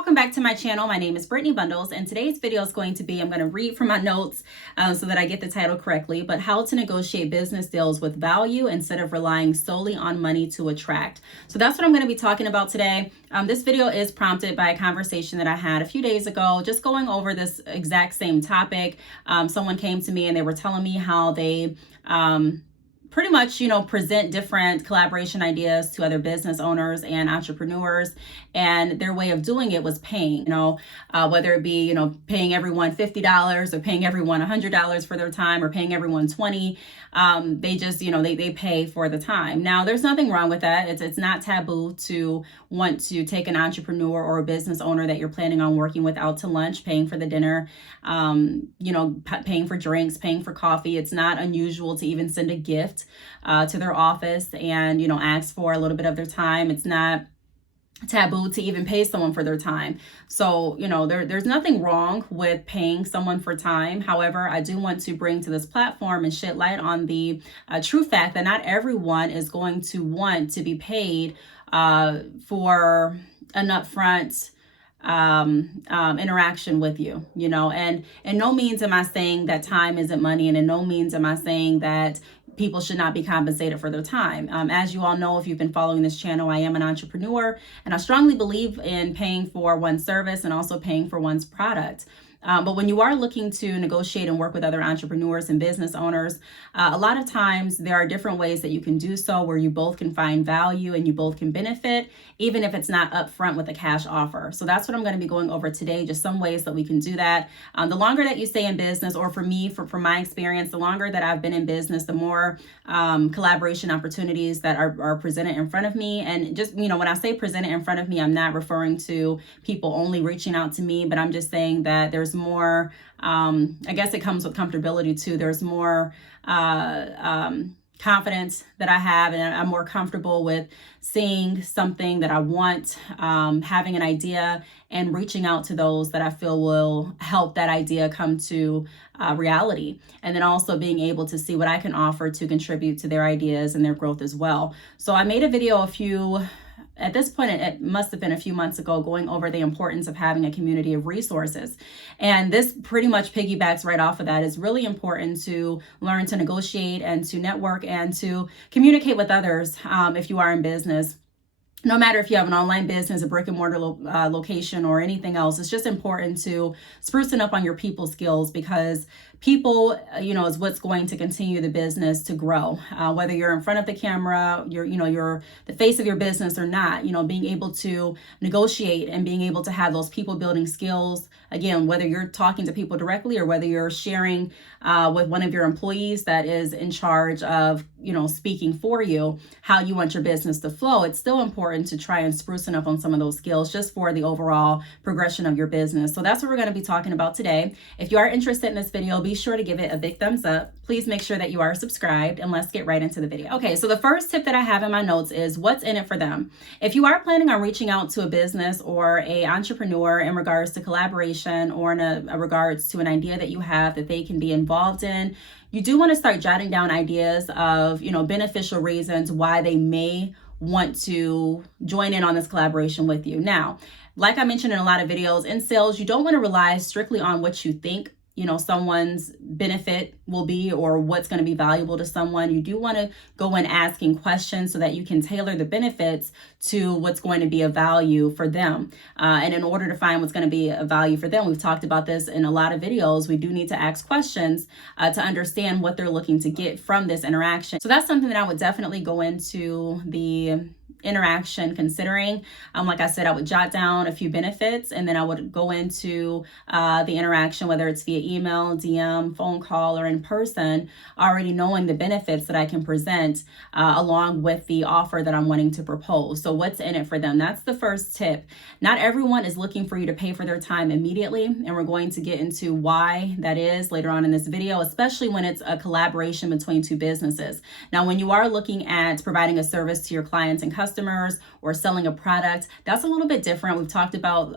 welcome back to my channel. My name is Brittney Bundles, and today's video is going to be, I'm going to read from my notes so that I get the title correctly, but how to negotiate business deals with value instead of relying solely on money to attract. So that's what I'm going to be talking about today. This video is prompted by a conversation that I had a few days ago, just going over this exact same topic. Someone came to me and they were telling me how they pretty much, present different collaboration ideas to other business owners and entrepreneurs. And their way of doing it was paying, whether it be, paying everyone $50 or paying everyone $100 for their time or paying everyone $20. They just, they pay for the time. Now, there's nothing wrong with that. It's not taboo to want to take an entrepreneur or a business owner that you're planning on working with out to lunch, paying for the dinner, paying for drinks, paying for coffee. It's not unusual to even send a gift to their office and, ask for a little bit of their time. It's not taboo to even pay someone for their time. So, there's nothing wrong with paying someone for time. However, I do want to bring to this platform and shed light on the true fact that not everyone is going to want to be paid for an upfront interaction with you, and in no means am I saying that time isn't money, and in no means am I saying that people should not be compensated for their time. As you all know, if you've been following this channel, I am an entrepreneur, and I strongly believe in paying for one's service and also paying for one's product. But when you are looking to negotiate and work with other entrepreneurs and business owners, a lot of times there are different ways that you can do so where you both can find value and you both can benefit, even if it's not upfront with a cash offer. So that's what I'm going to be going over today, just some ways that we can do that. The longer that you stay in business, or for me, from my experience, the longer that I've been in business, the more collaboration opportunities that are presented in front of me. And just, when I say presented in front of me, I'm not referring to people only reaching out to me, but I'm just saying that there's more, I guess it comes with comfortability too. There's more confidence that I have, and I'm more comfortable with seeing something that I want, having an idea and reaching out to those that I feel will help that idea come to reality. And then also being able to see what I can offer to contribute to their ideas and their growth as well. So I made a video at this point, it must have been a few months ago, going over the importance of having a community of resources. And this pretty much piggybacks right off of that. It's really important to learn to negotiate and to network and to communicate with others if you are in business. No matter if you have an online business, a brick and mortar location, or anything else, it's just important to sprucing up on your people skills, because people, is what's going to continue the business to grow. Whether you're in front of the camera, you're the face of your business or not, being able to negotiate and being able to have those people building skills. Again, whether you're talking to people directly or whether you're sharing with one of your employees that is in charge of, speaking for you, how you want your business to flow, it's still important to try and sprucing up on some of those skills just for the overall progression of your business. So that's what we're going to be talking about today. If you are interested in this video, be sure to give it a big thumbs up. Please make sure that you are subscribed, and let's get right into the video. Okay, so the first tip that I have in my notes is what's in it for them. If you are planning on reaching out to a business or a entrepreneur in regards to collaboration, or in a regards to an idea that you have that they can be involved in, you do want to start jotting down ideas of, beneficial reasons why they may want to join in on this collaboration with you. Now, like I mentioned in a lot of videos, in sales, you don't want to rely strictly on what you think someone's benefit will be or what's going to be valuable to someone. You do want to go in asking questions so that you can tailor the benefits to what's going to be of value for them. And in order to find what's going to be of value for them, we've talked about this in a lot of videos, we do need to ask questions to understand what they're looking to get from this interaction. So that's something that I would definitely go into the interaction considering. Like I said, I would jot down a few benefits, and then I would go into the interaction, whether it's via email, DM, phone call, or in person, already knowing the benefits that I can present along with the offer that I'm wanting to propose. So what's in it for them? That's the first tip. Not everyone is looking for you to pay for their time immediately, and we're going to get into why that is later on in this video, especially when it's a collaboration between two businesses. Now, when you are looking at providing a service to your clients and customers, customers or selling a product, that's a little bit different. We've talked about,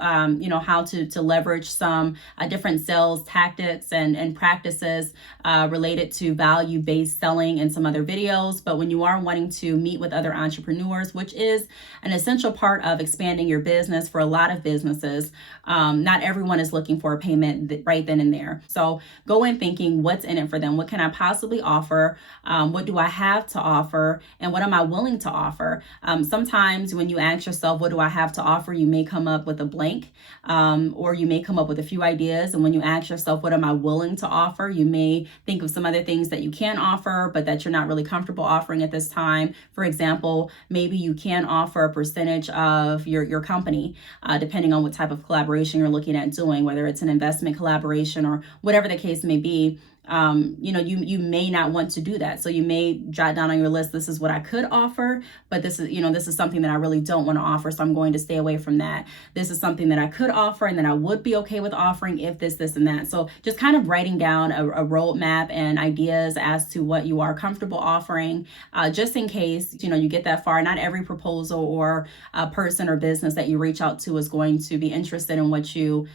how to leverage some different sales tactics and practices related to value-based selling in some other videos. But when you are wanting to meet with other entrepreneurs, which is an essential part of expanding your business for a lot of businesses, not everyone is looking for a payment right then and there. So go in thinking, what's in it for them? What can I possibly offer? What do I have to offer? And what am I willing to offer? Sometimes when you ask yourself, what do I have to offer? You may come up with a blank, or you may come up with a few ideas. And when you ask yourself, what am I willing to offer? You may think of some other things that you can offer, but that you're not really comfortable offering at this time. For example, maybe you can offer a percentage of your company, depending on what type of collaboration you're looking at doing, whether it's an investment collaboration or whatever the case may be. You may not want to do that. So you may jot down on your list, this is what I could offer, but this is something that I really don't want to offer. So I'm going to stay away from that. This is something that I could offer and that I would be okay with offering if this, and that. So just kind of writing down a roadmap and ideas as to what you are comfortable offering, just in case, you get that far. Not every proposal or person or business that you reach out to is going to be interested in what you,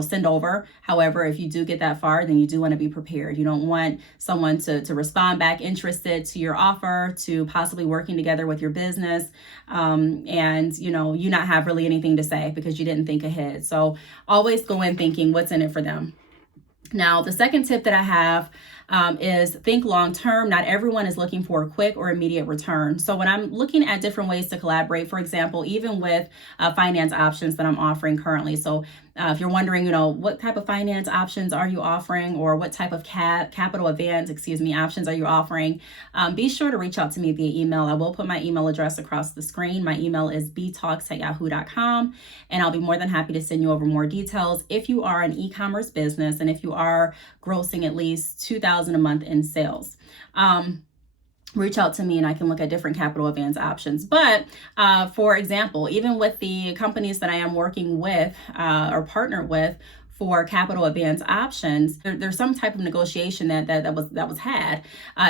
send over. However, if you do get that far, then you do want to be prepared. You don't want someone to respond back interested to your offer, to possibly working together with your business, and you not have really anything to say because you didn't think ahead. So always go in thinking what's in it for them. Now, the second tip that I have is think long term. Not everyone is looking for a quick or immediate return. So when I'm looking at different ways to collaborate, for example, even with finance options that I'm offering currently. So if you're wondering, what type of finance options are you offering, or what type of capital advance, options are you offering, be sure to reach out to me via email. I will put my email address across the screen. My email is btalks@yahoo.com, and I'll be more than happy to send you over more details if you are an e-commerce business and if you are grossing at least $2,000 a month in sales. Reach out to me and I can look at different capital advance options. But for example, even with the companies that I am working with or partnered with for capital advance options, there's some type of negotiation that was had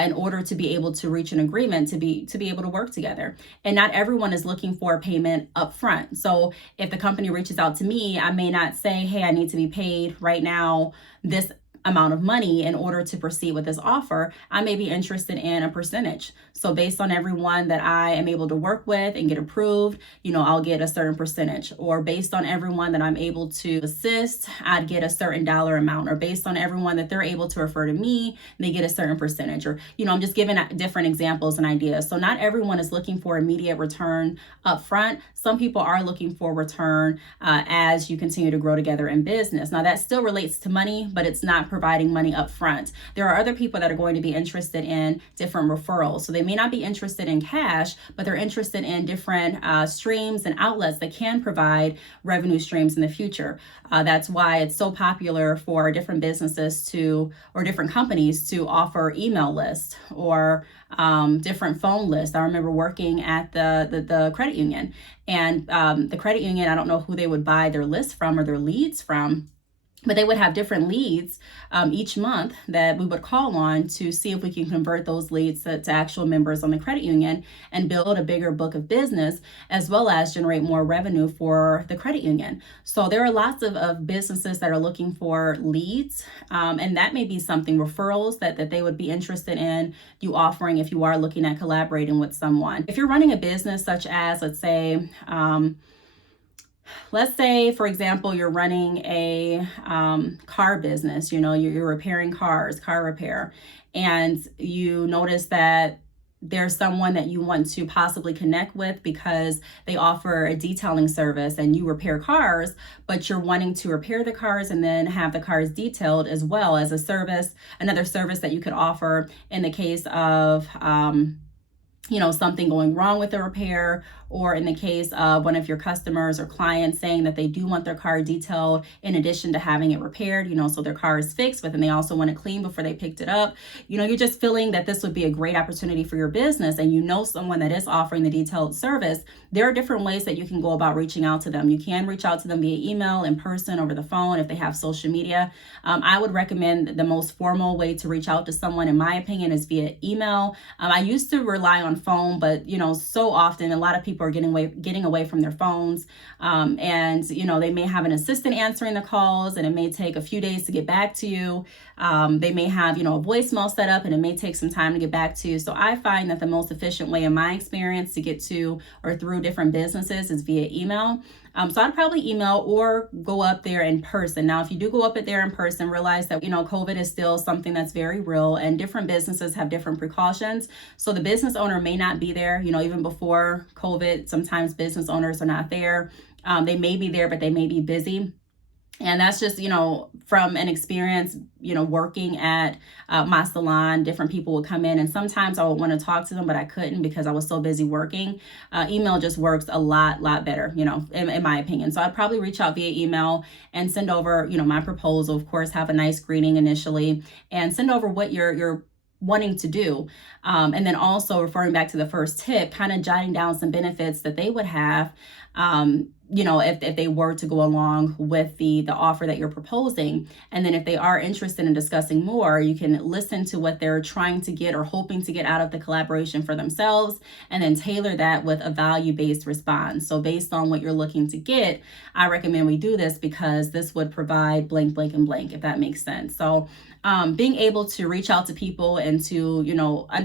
in order to be able to reach an agreement to be able to work together. And not everyone is looking for a payment up front. So if the company reaches out to me, I may not say, hey, I need to be paid right now this amount of money in order to proceed with this offer. I may be interested in a percentage. So based on everyone that I am able to work with and get approved, I'll get a certain percentage. Or based on everyone that I'm able to assist, I'd get a certain dollar amount. Or based on everyone that they're able to refer to me, they get a certain percentage. Or, I'm just giving different examples and ideas. So not everyone is looking for immediate return up front. Some people are looking for return as you continue to grow together in business. Now that still relates to money, but it's not providing money up front. There are other people that are going to be interested in different referrals. So they may not be interested in cash, but they're interested in different streams and outlets that can provide revenue streams in the future. That's why it's so popular for different businesses or different companies to offer email lists or different phone lists. I remember working at the credit union, and the credit union, I don't know who they would buy their lists from or their leads from, but they would have different leads each month that we would call on to see if we can convert those leads to actual members on the credit union and build a bigger book of business, as well as generate more revenue for the credit union. So there are lots of businesses that are looking for leads, and that may be something, referrals that they would be interested in you offering if you are looking at collaborating with someone. If you're running a business such as, let's say, for example, you're running a car business, you're repairing cars, car repair, and you notice that there's someone that you want to possibly connect with because they offer a detailing service and you repair cars, but you're wanting to repair the cars and then have the cars detailed as well as a service, another service that you could offer in the case of something going wrong with the repair, or in the case of one of your customers or clients saying that they do want their car detailed in addition to having it repaired, so their car is fixed, but then they also want it clean before they picked it up. You're just feeling that this would be a great opportunity for your business, and someone that is offering the detailed service. There are different ways that you can go about reaching out to them. You can reach out to them via email, in person, over the phone, if they have social media. I would recommend the most formal way to reach out to someone, in my opinion, is via email. I used to rely on phone, but so often a lot of people are getting away from their phones, and they may have an assistant answering the calls, and it may take a few days to get back to you. They may have a voicemail set up, and it may take some time to get back to you. So I find that the most efficient way, in my experience, to get to or through different businesses is via email. So I'd probably email or go up there in person. Now, if you do go up there in person, realize that, COVID is still something that's very real, and different businesses have different precautions. So the business owner may not be there, even before COVID. Sometimes business owners are not there. They may be there, but they may be busy. And that's just, from an experience, working at my salon. Different people would come in, and sometimes I would want to talk to them, but I couldn't because I was so busy working. Email just works a lot better, in my opinion. So I'd probably reach out via email and send over, my proposal. Of course, have a nice greeting initially, and send over what you're wanting to do. And then also, referring back to the first tip, kind of jotting down some benefits that they would have, if they were to go along with the offer that you're proposing. And then if they are interested in discussing more, you can listen to what they're trying to get or hoping to get out of the collaboration for themselves, and then tailor that with a value-based response. So based on what you're looking to get, I recommend we do this because this would provide blank, blank, and blank, if that makes sense. So being able to reach out to people and to,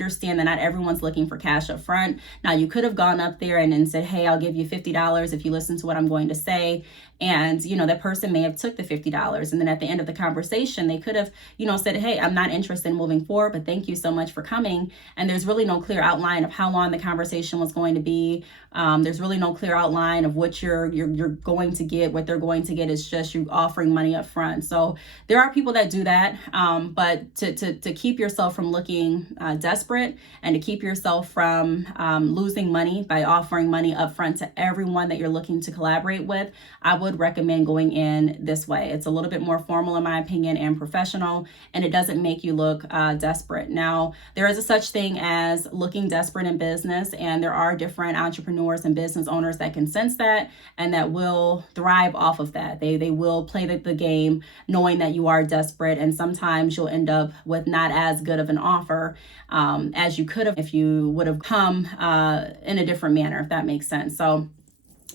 understand that not everyone's looking for cash up front. Now, you could have gone up there and said, hey, I'll give you $50 if you listen to what I'm going to say. And, that person may have took the $50. And then at the end of the conversation, they could have, said, hey, I'm not interested in moving forward, but thank you so much for coming. And there's really no clear outline of how long the conversation was going to be. There's really no clear outline of what you're going to get. What they're going to get is just you offering money up front. So there are people that do that. But to keep yourself from looking desperate, and to keep yourself from losing money by offering money up front to everyone that you're looking to collaborate with, I would recommend going in this way. It's a little bit more formal, in my opinion, and professional, and it doesn't make you look desperate. Now, there is a such thing as looking desperate in business, and there are different entrepreneurs and business owners that can sense that and that will thrive off of that. They will play the game knowing that you are desperate, and sometimes you'll end up with not as good of an offer as you could have if you would have come in a different manner, if that makes sense. So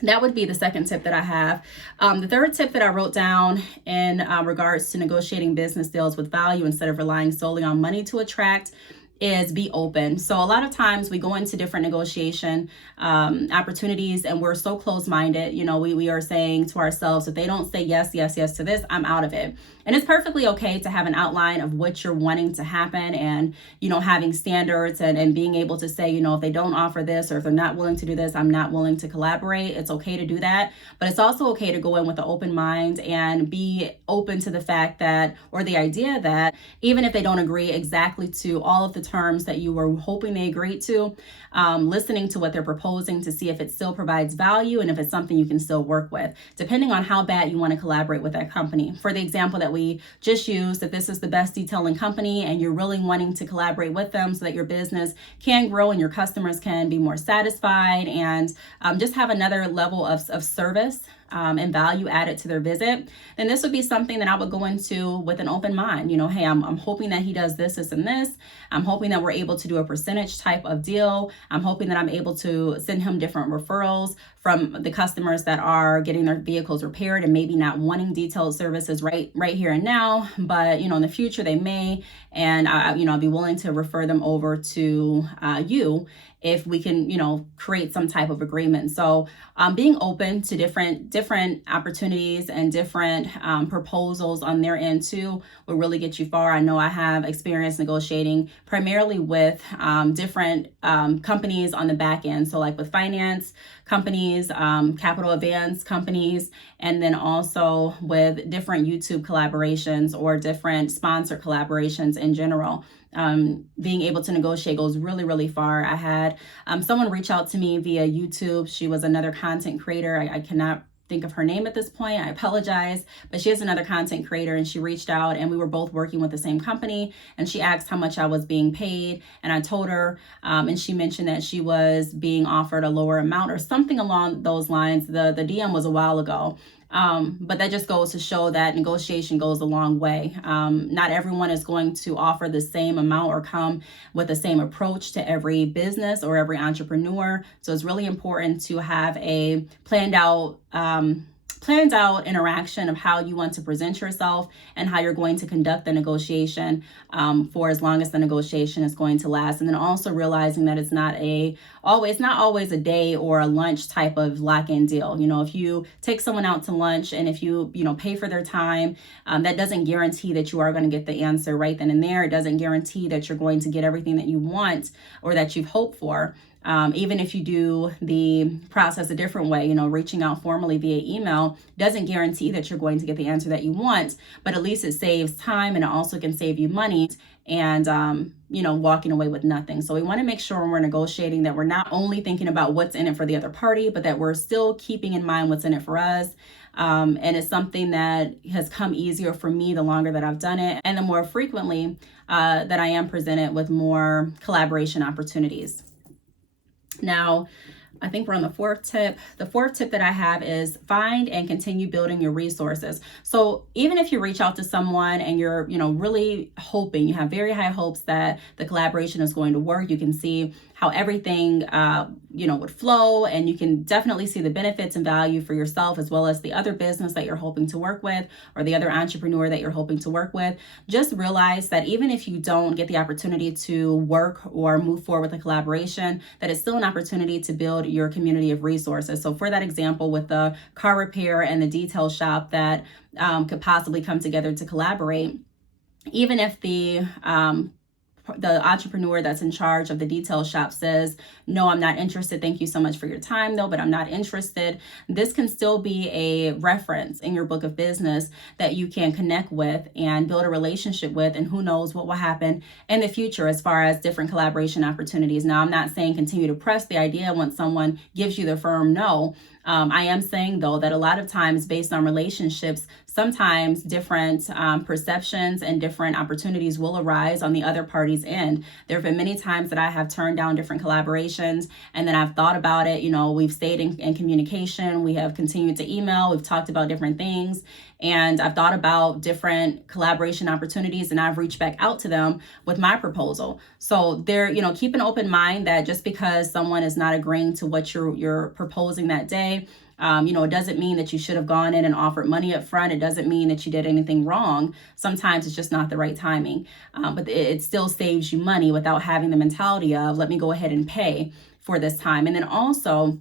that would be the second tip that I have. The third tip that I wrote down in regards to negotiating business deals with value instead of relying solely on money to attract is be open. So a lot of times we go into different negotiation opportunities, and we're so close-minded. We are saying to ourselves, if they don't say yes to this, I'm out of it. And it's perfectly okay to have an outline of what you're wanting to happen, and, having standards and being able to say, if they don't offer this, or if they're not willing to do this, I'm not willing to collaborate. It's okay to do that. But it's also okay to go in with an open mind and be open to the fact that, or the idea that, even if they don't agree exactly to all of the terms that you were hoping they agreed to, listening to what they're proposing to see if it still provides value and if it's something you can still work with, depending on how bad you want to collaborate with that company. For the example that we just used, that this is the best detailing company and you're really wanting to collaborate with them so that your business can grow and your customers can be more satisfied and just have another level of service and value added to their visit, then this would be something that I would go into with an open mind. Hey, I'm hoping that he does this, and this. I'm hoping that we're able to do a percentage type of deal. I'm hoping that I'm able to send him different referrals from the customers that are getting their vehicles repaired and maybe not wanting detailed services right here and now, but in the future they may, and I'll be willing to refer them over to you if we can, create some type of agreement. So being open to different opportunities and different proposals on their end too will really get you far. I know I have experience negotiating primarily with different companies on the back end. So like with finance companies, capital advance companies, and then also with different YouTube collaborations or different sponsor collaborations in general. being able to negotiate goes really, really far. I had someone reach out to me via YouTube. She was another content creator. I cannot think of her name at this point. I apologize, but she is another content creator, and she reached out, and we were both working with the same company, and she asked how much I was being paid, and I told her, and she mentioned that she was being offered a lower amount or something along those lines. The DM was a while ago. But that just goes to show that negotiation goes a long way. Not everyone is going to offer the same amount or come with the same approach to every business or every entrepreneur. So it's really important to have a planned out interaction of how you want to present yourself and how you're going to conduct the negotiation for as long as the negotiation is going to last. And then also realizing that it's not always a day or a lunch type of lock-in deal. If you take someone out to lunch and if you pay for their time, that doesn't guarantee that you are going to get the answer right then and there. It doesn't guarantee that you're going to get everything that you want or that you've hoped for. Even if you do the process a different way, reaching out formally via email doesn't guarantee that you're going to get the answer that you want, but at least it saves time, and it also can save you money and, walking away with nothing. So we want to make sure when we're negotiating that we're not only thinking about what's in it for the other party, but that we're still keeping in mind what's in it for us. And it's something that has come easier for me the longer that I've done it, and the more frequently that I am presented with more collaboration opportunities. Now, I think we're on the fourth tip. The fourth tip that I have is find and continue building your resources. So even if you reach out to someone and you're, really hoping, you have very high hopes that the collaboration is going to work, you can see how everything, would flow, and you can definitely see the benefits and value for yourself as well as the other business that you're hoping to work with or the other entrepreneur that you're hoping to work with. Just realize that even if you don't get the opportunity to work or move forward with a collaboration, that it's still an opportunity to build your community of resources. So for that example, with the car repair and the detail shop that could possibly come together to collaborate, even if the entrepreneur that's in charge of the detail shop says, no, I'm not interested. Thank you so much for your time, though, but I'm not interested. This can still be a reference in your book of business that you can connect with and build a relationship with, and who knows what will happen in the future as far as different collaboration opportunities. Now, I'm not saying continue to press the idea when someone gives you the firm no. I am saying, though, that a lot of times based on relationships, sometimes different perceptions and different opportunities will arise on the other party's end. There have been many times that I have turned down different collaborations, and then I've thought about it. We've stayed in communication. We have continued to email. We've talked about different things, and I've thought about different collaboration opportunities, and I've reached back out to them with my proposal. So keep an open mind that just because someone is not agreeing to what you're proposing that day, it doesn't mean that you should have gone in and offered money up front. It doesn't mean that you did anything wrong. Sometimes it's just not the right timing, but it still saves you money without having the mentality of, let me go ahead and pay for this time. And then also,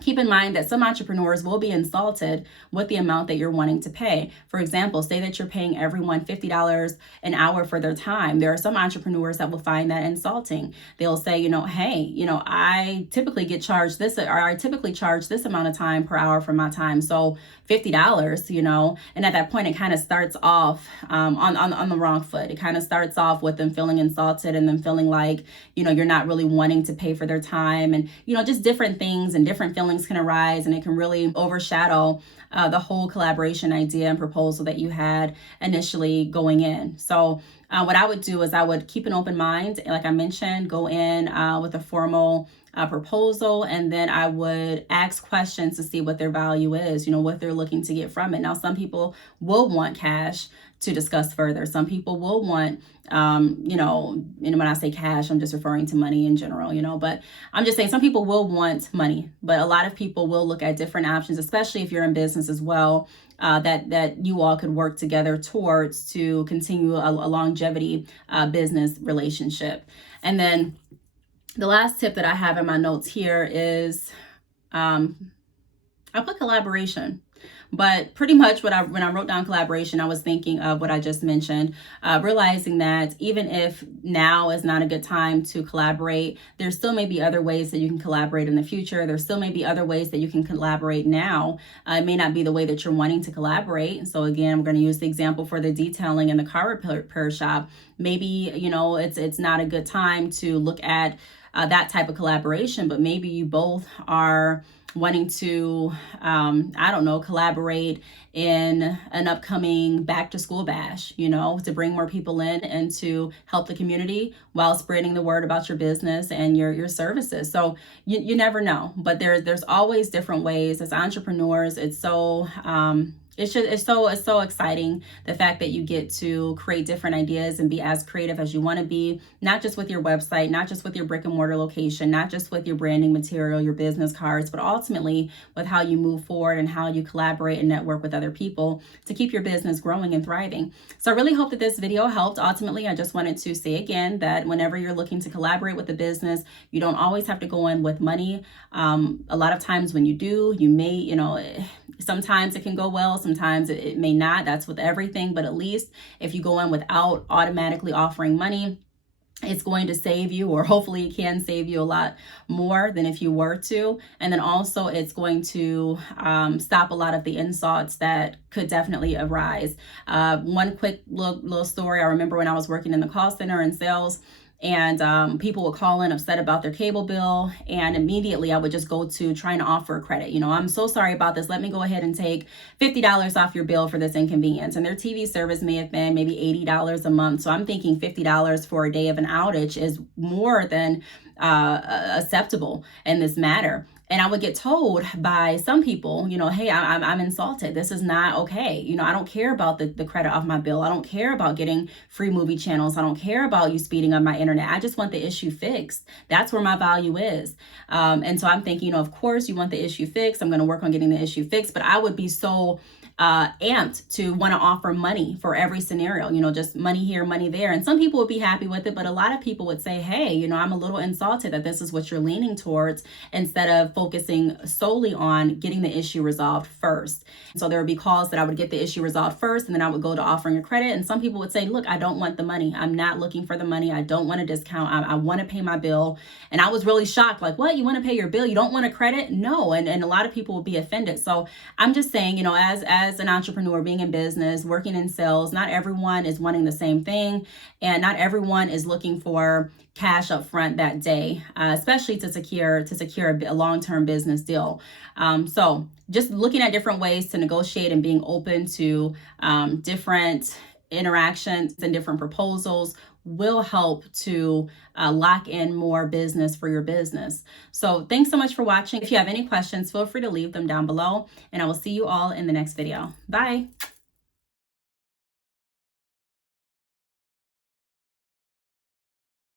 keep in mind that some entrepreneurs will be insulted with the amount that you're wanting to pay. For example, say that you're paying everyone $50 an hour for their time. There are some entrepreneurs that will find that insulting. They'll say, hey, I typically get charged this, or I typically charge this amount of time per hour for my time. So $50, and at that point, it kind of starts off on the wrong foot. It kind of starts off with them feeling insulted and them feeling like, you're not really wanting to pay for their time, and, just different things and different feelings can arise, and it can really overshadow the whole collaboration idea and proposal that you had initially going in. So what I would do is I would keep an open mind. Like I mentioned, go in with a formal proposal, and then I would ask questions to see what their value is, what they're looking to get from it. Now, some people will want cash to discuss further. Some people will want, and when I say cash, I'm just referring to money in general, but I'm just saying some people will want money, but a lot of people will look at different options, especially if you're in business as well, that you all could work together towards to continue a longevity business relationship. And then the last tip that I have in my notes here is I put collaboration. But pretty much when I wrote down collaboration, I was thinking of what I just mentioned, realizing that even if now is not a good time to collaborate, there still may be other ways that you can collaborate in the future. There still may be other ways that you can collaborate now. It may not be the way that you're wanting to collaborate. So again, I'm going to use the example for the detailing in the car repair shop. Maybe, you know, it's not a good time to look at that type of collaboration, but maybe you both are wanting to, I don't know, collaborate in an upcoming back to school bash, you know, to bring more people in and to help the community while spreading the word about your business and your services. So you never know, but there's always different ways. As entrepreneurs, it's so, it's so exciting, the fact that you get to create different ideas and be as creative as you want to be, not just with your website, not just with your brick and mortar location, not just with your branding material, your business cards, but ultimately with how you move forward and how you collaborate and network with other people to keep your business growing and thriving. So I really hope that this video helped. Ultimately, I just wanted to say again that whenever you're looking to collaborate with a business, you don't always have to go in with money. A lot of times when you do, you may, you know, sometimes it can go well, sometimes it may not. That's with everything. But at least if you go in without automatically offering money, it's going to save you, or hopefully it can save you a lot more than if you were to. And then also it's going to stop a lot of the insults that could definitely arise. One quick little story. I remember when I was working in the call center in sales, and people would call in upset about their cable bill, and immediately I would just go to trying to offer a credit. You know, I'm so sorry about this. Let me go ahead and take $50 off your bill for this inconvenience. And their TV service may have been maybe $80 a month. So I'm thinking $50 for a day of an outage is more than acceptable in this matter. And I would get told by some people, you know, hey, I'm insulted. This is not okay. You know, I don't care about the credit off my bill. I don't care about getting free movie channels. I don't care about you speeding up my internet. I just want the issue fixed. That's where my value is. And so I'm thinking, you know, of course you want the issue fixed. I'm going to work on getting the issue fixed. But I would be so amped to want to offer money for every scenario, you know, just money here, money there. And some people would be happy with it, but a lot of people would say, hey, you know, I'm a little insulted that this is what you're leaning towards, instead of focusing solely on getting the issue resolved first. So there would be calls that I would get the issue resolved first, and then I would go to offering a credit. And some people would say, look, I don't want the money. I'm not looking for the money. I don't want a discount. I want to pay my bill. And I was really shocked. Like, what? You want to pay your bill? You don't want a credit? No. And a lot of people would be offended. So I'm just saying, you know, as an entrepreneur, being in business, working in sales, not everyone is wanting the same thing. And not everyone is looking for cash up front that day, especially to secure a long-term business deal. So just looking at different ways to negotiate and being open to different interactions and different proposals will help to lock in more business for your business. So thanks so much for watching. If you have any questions, feel free to leave them down below, and I will see you all in the next video. Bye.